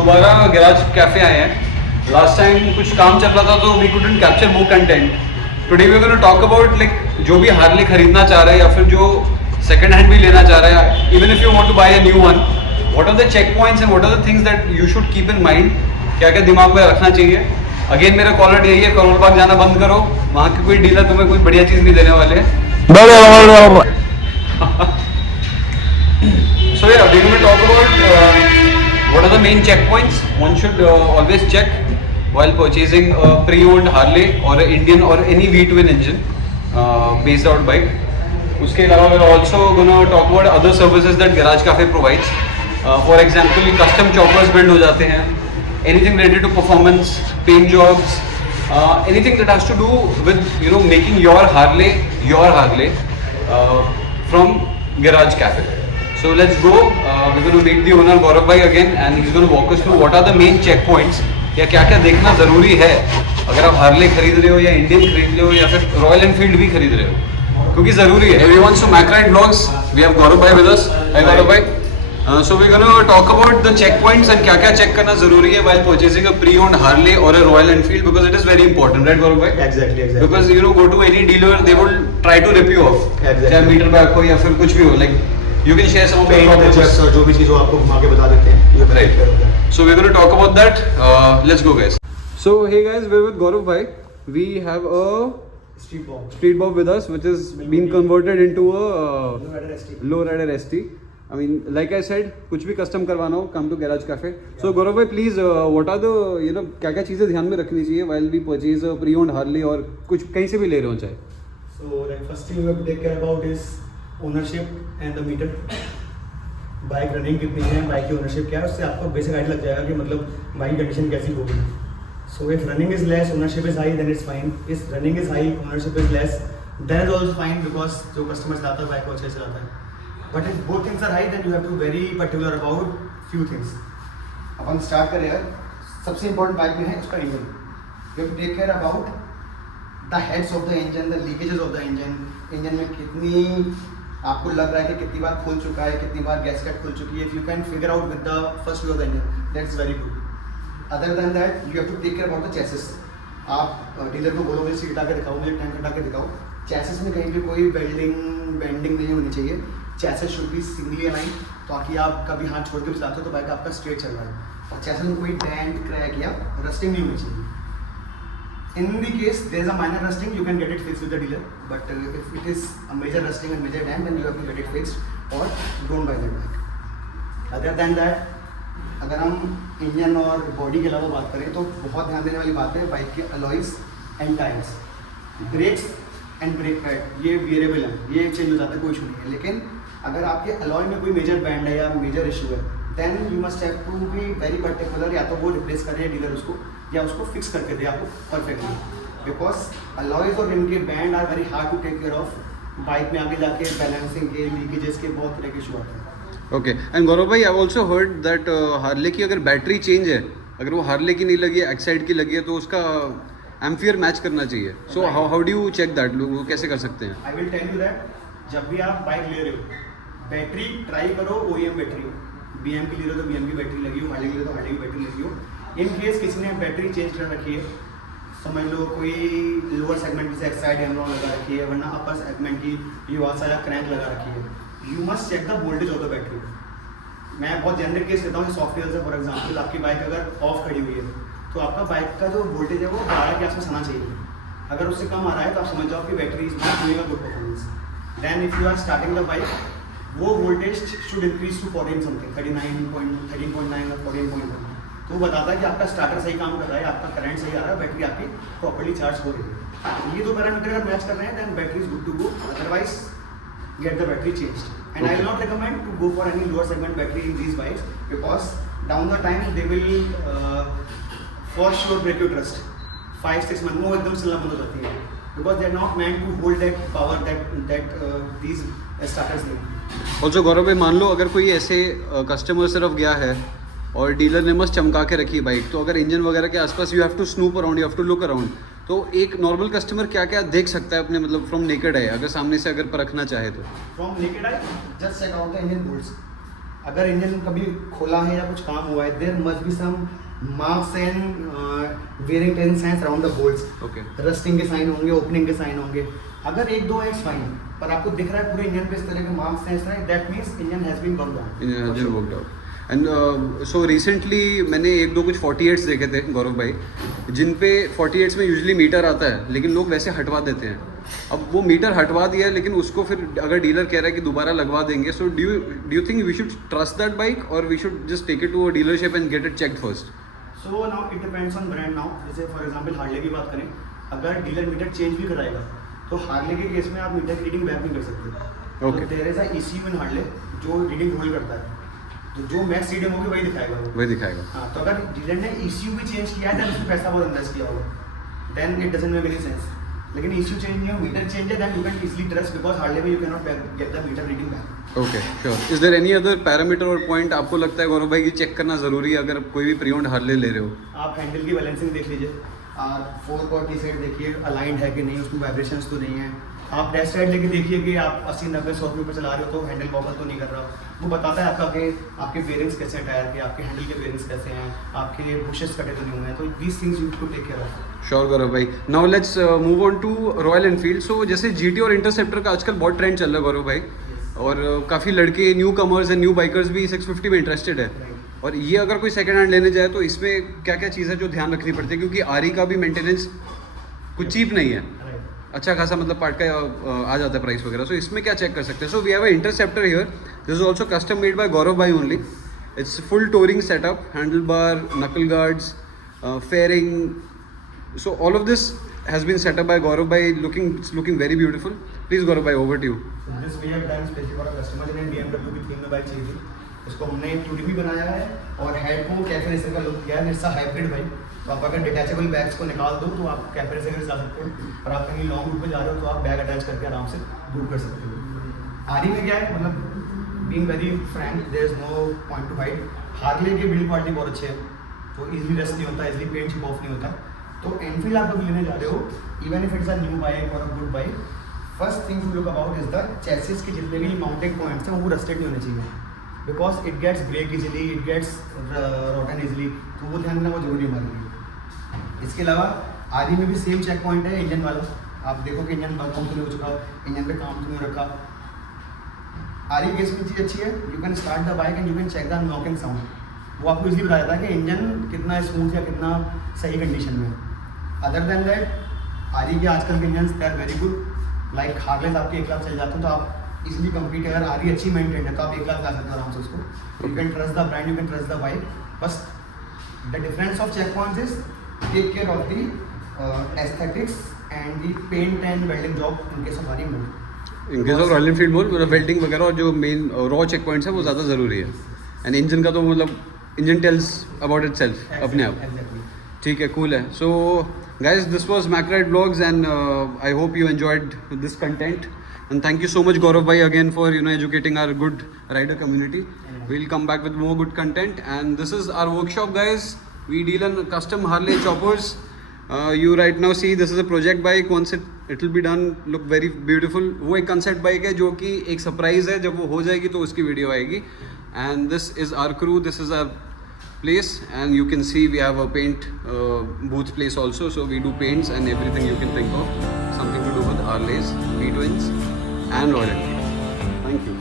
दोबारा garage cafe आए हैं। लास्ट टाइम कुछ काम चल रहा था तो we couldn't capture more content. Today we are gonna talk about like जो भी हार्ले खरीदना चाह रहा है या फिर जो सेकंड हैंड भी लेना चाह रहा है, even if you want to buy a new one, what are the check points and what are the things that you should keep in mind, क्या क्या दिमाग में रखना चाहिए। अगेन मेरा कॉलर यही है, करोल बाग जाना बंद करो, वहाँ के कोई डीलर तुम्हें कोई बढ़िया चीज़ नहीं देने वाले हैं। So yeah, we're going to talk about what are the main checkpoints one should always check while purchasing a pre-owned Harley or an Indian or any V-twin engine based out bike. उसके अलावा we're also going to talk about other services that Garage Cafe provides. For example, custom choppers build हो जाते हैं, anything related to performance, paint jobs, anything that has to do with making your Harley from Garage Cafe. So let's go. We're going to meet the owner Gaurav bhai again, and he's going to walk us through what are the main checkpoints या क्या क्या देखना ज़रूरी है अगर आप Harley खरीद रहे हो या इंडियन खरीद रहे हो या फिर रॉयल एनफील्ड भी खरीद रहे हो, क्योंकि ज़रूरी है। Everyone, so Macra Vlogs, we have Gaurav bhai with us. Hi Gaurav bhai. So we're going to talk about the checkpoints and क्या क्या चेक करना ज़रूरी है while purchasing a pre-owned Harley or a Royal Enfield, because it is very important, right Gaurav bhai? Exactly. Because go to any dealer, they will try to rip you off. चाहे metre back हो या फिर कुछ भी हो, like you can share some of the problems और जो भी चीज़ आपको घुमा के बता देते हैं। Right. So we're going to talk about that. Let's go, guys. So hey guys, we're with Gaurav bhai. We have a street bob with us, which is being converted into a lowrider ST. I mean, like I said, कुछ भी custom करवाना हो, come to Garage Cafe. So Gaurav bhai, please, what are the क्या क्या चीज़ें ध्यान में रखनी चाहिए while we purchase a pre-owned Harley और कुछ कहीं से भी ले रहे हो चाहे? So like first thing you have to take care about is ownership and the meter. Bike running कितनी है, बाइक की ओनरशिप क्या है, उससे आपको बेसिक आइडिया लग जाएगा कि मतलब बाइक की कंडीशन कैसी होगी। So if running is less, ownership is high, then it's fine. If running is high, ownership is less, then is also fine, because जो कस्टमर चलाता है बाइक को अच्छे से चलाता है। But if both things are high, then you have to very particular about few things. अब हम स्टार्ट करें यार, सबसे इंपॉर्टेंट बाइक में है उसका engine. You have to take care about the heads of the engine, the leakages of the engine. Engine में कितनी आपको लग रहा है कि कितनी बार खुल चुका है, कितनी बार गैसकेट खुल चुकी है। If you can figure out with the first view of the engine, that's very good. Other than that you have to take care about the chassis. आप डीलर को बोलोगे सीट हटा के दिखाओ, मुझे टैंक हटा के दिखाओ। चेसिस में कहीं भी कोई बेंडिंग नहीं होनी चाहिए। Chassis should be singly align, ताकि आप कभी हाथ छोड़ के चलाते हो तो बाइक आपका स्ट्रेट चल रहा है। और चेसिस में कोई डेंट, क्रैक या रस्टिंग नहीं होनी चाहिए। In the case there is a minor rusting, you can get it fixed with the dealer. But if it is a major rusting and major dent, then you have to get it fixed or don't buy that bike. Other than that, अगर हम engine और body के अलावा बात करें तो बहुत ध्यान देने वाली बात है बाइक के alloys and tyres. Brakes and brake pad ये वेरिएबल है, ये चेंज हो जाता है, कोई इशू नहीं है। लेकिन अगर आपके अलॉय में कोई मेजर बैंड है या मेजर इशू है, then you must have to be very particular, या तो वो रिप्लेस करे डीलर उसको, या उसको फिक्स करके दे आपको परफेक्टली। बिकॉज अलॉयज और इनके bend are very hard to take care of. Bike में आगे जाके बैलेंसिंग के, लीकेजेस के बहुत तरह के इशू आते हैं। ओके, एंड गौरव भाई, I also heard that Harley की अगर बैटरी चेंज है, अगर वो हार्ले की नहीं लगी है, एक्साइड की लगी है, तो उसका एम्पियर मैच करना चाहिए। So how do you check that? लोग वो कैसे कर सकते हैं? I will tell you that जब भी आप बाइक ले रहे हो, बैटरी ट्राई करो OEM बैटरी हो। BM की ले रहे हो तो BM की बैटरी लगी हो, हार्ले की ले रहे हो तो हार्ले की बैटरी लगी हो। इन केस किसी ने बैटरी चेंज कर रखी है, समझ लो कोई लोअर सेगमेंट से एक्साइड एमरॉन लगा रखी है, वरना अपर सेगमेंट की युवासा या क्रैंक लगा रखी है, you must check the voltage of the battery. मैं बहुत जेनरिक केस लेता हूँ, सॉफ्टवेयर से फॉर एग्जाम्पल आपकी बाइक अगर ऑफ खड़ी हुई है तो आपका बाइक का जो वोल्टेज है वो 12 के आसपास आना चाहिए। अगर उससे कम आ रहा है तो आप समझ जाओ कि battery is not doing a good performance. Then if you are starting the bike, वो voltage should increase to 14 something, 13.9 और 14.1। तो वो बताता है कि आपका स्टार्टर सही काम कर रहा है, आपका करंट सही आ रहा है, बैटरी आपकी प्रॉपर्ली चार्ज हो रही है। ये दो पैरामीटर अगर मैच कर रहे हैं, then battery is good to go. Otherwise get the battery changed. And I Okay. will not recommend to go for any lower segment battery in these bikes because down the time they will for sure break your trust. 5-6 months वो एकदम चलना बंद हो जाती है because they are not meant to hold that power that these starters need. Also Gaurav भाई, मान लो अगर कोई ऐसे कस्टमर सिर्फ गया है और डीलर ने मस्त चमका के रखी बाइक, तो अगर इंजन वगैरह के आसपास you have to snoop around, you have to look around, तो एक नॉर्मल कस्टमर क्या क्या देख सकता है अपने मतलब फ्रॉम नेकेड है, अगर सामने से अगर परखना चाहे तो? From naked eye, just check out the engine bolts. अगर इंजन कभी खोला है या कुछ काम हुआ है, there must be some marks and wearing ten signs around the bolts. Okay, rusting के साइन होंगे, ओपनिंग के साइन होंगे. अगर एक दो है फाइन, पर आपको दिख रहा है पूरे इंजन पे इस तरह के मार्क्स हैं, इस तरह, that means engine has been worked on. Engine has worked out. And so recently मैंने एक दो कुछ 48s देखे थे गौरव भाई, जिन पे 48s में यूजुअली मीटर आता है, लेकिन लोग वैसे हटवा देते हैं. अब वो मीटर हटवा दिया है, लेकिन उसको फिर अगर डीलर कह रहा है कि दोबारा लगवा देंगे, so do you think we should trust that bike और we should just take it to a dealership and get it checked first? So now it depends on brand. Now जैसे फॉर एग्जांपल हार्ले की बात करें, अगर dealer metre change भी कराएगा तो Harley के केस में आप मीटर की रीडिंग बैक नहीं कर सकते. Okay. There is a ECU in Harley जो रीडिंग होल्ड करता है, तो जो मैक्स रीडिंग होगी वही दिखाएगा वो. वही दिखाएगा. हाँ, तो अगर डीलर ने ECU भी चेंज किया है देन उसमें पैसा बहुत इन्वेस्ट किया होगा, then it doesn't make any sense. लेकिन ECU चेंज नहीं है, मीटर चेंज है, then you can easily trust because Harley में you can not get the meter reading back. Okay, sure. Is there any other parameter और point आपको लगता है गौरव भाई कि चेक करना ज़रूरी है अगर कोई भी प्री ओन्ड हार्ले ले रहे हो? आप हैंडल की बैलेंसिंग देख लीजिए, और फोर्क और टी साइड देखिए अलाइंड है कि नहीं, उसमें वाइब्रेशंस तो नहीं है. आप डैश साइड लेके देखिए कि आप 80-90-100 के ऊपर चला रहे हो तो हैंडल वॉबल तो नहीं कर रहा. वो बताता है आपका कि आपके बेयरिंग्स कैसे हैं टायर के, आपके हैंडल के बेयरिंग्स कैसे हैं, आपके बुशेस कटे तो नहीं हुए हैं. तो these things you to take care of. Sure Gaurav भाई. Now let's move on to Royal Enfield. So जैसे GT और इंटरसेप्टर का आजकल बहुत ट्रेंड चल रहा है गौरव भाई, और काफ़ी लड़के new commerce and new bikers भी 650 में इंटरेस्टेड है. और ये अगर कोई सेकंड हैंड लेने जाए तो इसमें क्या क्या चीज़ है जो ध्यान रखनी पड़ती है, क्योंकि RE का भी मेंटेनेंस कुछ चीप नहीं है, अच्छा खासा मतलब पार्ट का आ जाता है प्राइस वगैरह. सो इसमें क्या चेक कर सकते हैं? So we have a interceptor here. This is also custom made by Gaurav भाई only. It's full touring setup, handle bar, knuckle guards, fairing. So all of this has been setup by Gaurav भाई. Looking very beautiful. Please Gaurav भाई, over to you. This we have done specially for a customer जिन्हें BMW की theme में bike चाहिए थी. उसको हमने 2D भी बनाया है और हेड को कैफे रेसर का लुक दिया है. It's a hybrid bike. तो आप अगर डिटैचेबल बैग्स को निकाल दो तो आप कैफे रेसर के जा सकते हो, और आप कहीं लॉन्ग रूट पे जा रहे हो तो आप बैग अटैच करके आराम से दूर कर सकते हो. RE में क्या है, मतलब being very frank, there is no point to hide. Harley की बिल्ड क्वालिटी बहुत अच्छी है, तो इजीली रस्ट नहीं होता, इजीली पेंट चिप ऑफ नहीं होता. तो एनफील्ड आप लोग लेने जा रहे हो, even if it's a new bike और a good bike, first thing to look about is the chassis के जितने भी माउंटिंग पॉइंट्स हैं वो रस्टेड नहीं होने चाहिए, because it gets break easily, it gets rotten easily. तो वो ध्यान देना बहुत जरूरी है हमारे लिए. इसके अलावा RE में भी सेम चेक पॉइंट है इंजन वाला. आप देखो कि इंजन बंद तो नहीं हो चुका, इंजन पे काम तो नहीं रखा. RE केस में चीज़ अच्छी है, you can start the bike and you can check the knocking sound. वो आपको इजीली बता देता है कि इंजन कितना स्मूथ या कितना सही कंडीशन में है. अदर देन दैट RE के आजकल के engine they are very good. Like Harleys आपके 1 लाख चल जाते हैं, तो आप इजीली कंप्लीट, अगर RE अच्छी मेंटेन है तो आप 1 लाख ला सकते हो आराम से उसको. You can trust the brand, you can trust the bike. बस the difference of check points is take care of the aesthetics and the paint and welding job in case of RE mode. In case of royal Enfield बोल welding वगैरह और जो main raw check points है वो ज़्यादा ज़रूरी है. And engine का तो मतलब engine tells about itself अपने आप. Exactly. ठीक है, कूल है. So guys, this was MacRide blogs and I hope you enjoyed this content. And thank you so much Gaurav bhai again for educating our good rider community. We'll come back with more good content, and this is our workshop guys. We deal in custom Harley choppers. You right now see this is a project bike. Once it will be done, look very beautiful. वो एक concept bike है जो कि एक surprise है. जब वो हो जाएगी तो उसकी वीडियो आएगी. And this is our crew. This is our place, and you can see we have a paint booth place also. So we do paints and everything you can think of. Something to do with Harleys, V-twins, and Royal Enfield. Thank you.